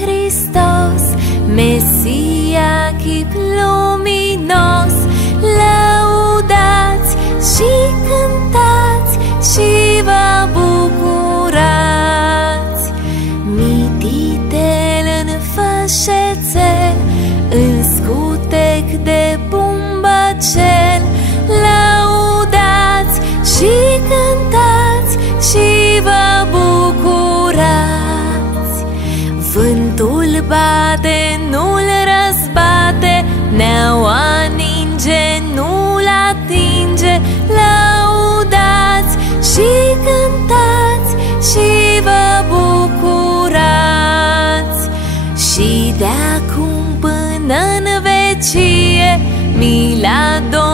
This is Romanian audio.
Hristos, Mesia, chip luminos. Lăudați și cântați și vă bucurați. Mititel în fășețel, în scutec de bumbăcel. Lăudați și cântați și vă bucurați. Vântul bate, nu-l răzbate, neaua ninge, nu-l atinge. Lăudați și cântați și vă bucurați. Și de acum până în vecie, mila Domnului